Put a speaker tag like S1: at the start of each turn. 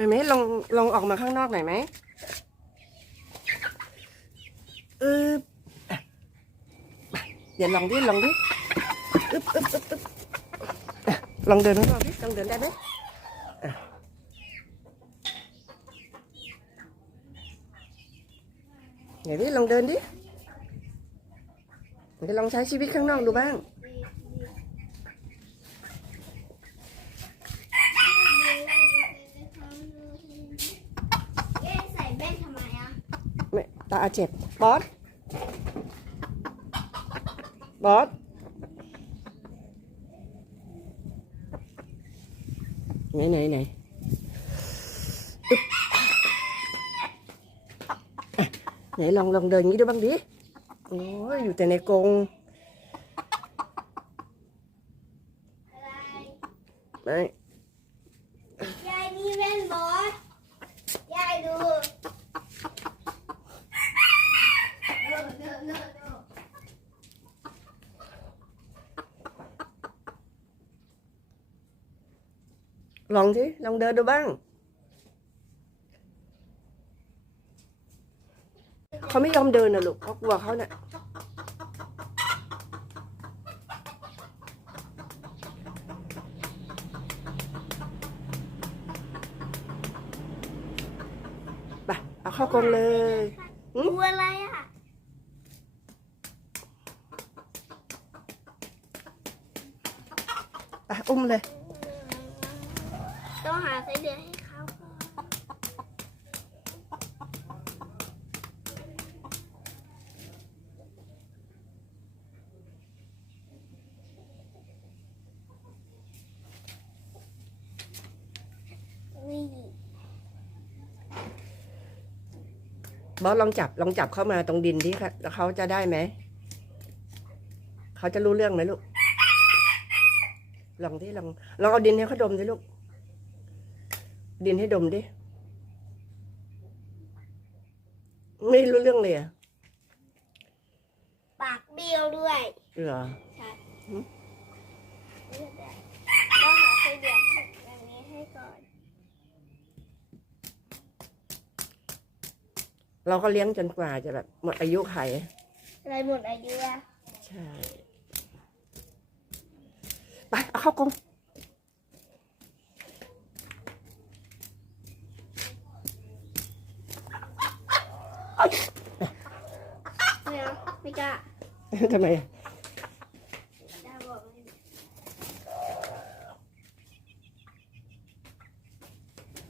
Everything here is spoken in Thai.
S1: ไม่ไหมลองลองออกมาข้างนอกหน่อยไหมเอออะมาเดี๋ยวลองดิลองดิอึ๊บอึ๊บอึ๊บอึ๊บลองเดินข้างนอกดิลองเดินได้ไหมอะไหนดิลองเดินดิเดี๋ยวลองใช้ชีวิตข้างนอกดูบ้าง
S2: เย้ใส่แว่นทำไมอะ
S1: ไม่ตาเจ็บบอสบอสไหนไหนไหนอึ๊บอะไหนลองลองเดินอย่างนี้ดูบ้างดิโอ้ยอยู่แต่ในกรง
S2: อะไร
S1: ไม่
S2: ยายมีแว่นบอสยายดูโน่โน่โน่โน่
S1: ลองสิลองเดินดูบ้าง เขาไม่ยอมเดินนะลูกเขากลัวเขาเนะ่ะไปเอาเข้ากรงเลยหืม
S2: ดูอะไรอะ
S1: ไปอุ้มเลย
S2: ต้องหาไส้เดือนให้เขาก่อน
S1: บอสลองจับลองจับเข้ามาตรงดินที่ค่ะแล้วเขาจะได้ไหม เขาจะรู้เรื่องไหมลูก ลองที่ลองลองเอาดินให้เขาดมดิลูก ดินให้ดมดิ ไม่รู้เรื่องเลยเหรอะ
S2: ปากเบี้ยวด้วย
S1: เหรอ
S2: ใช่
S1: หืม
S2: ต้องหาไส้เดือนแบบนี้ให้ก่อน
S1: เราก็เลี้ยงจนกว่าจะแบบหมดอายุไข
S2: อะไรหมดอายุอะ
S1: ใช่ ไป เอาเข้ากรง
S2: ไม่เอาไม่กล้า
S1: ทำไมอะ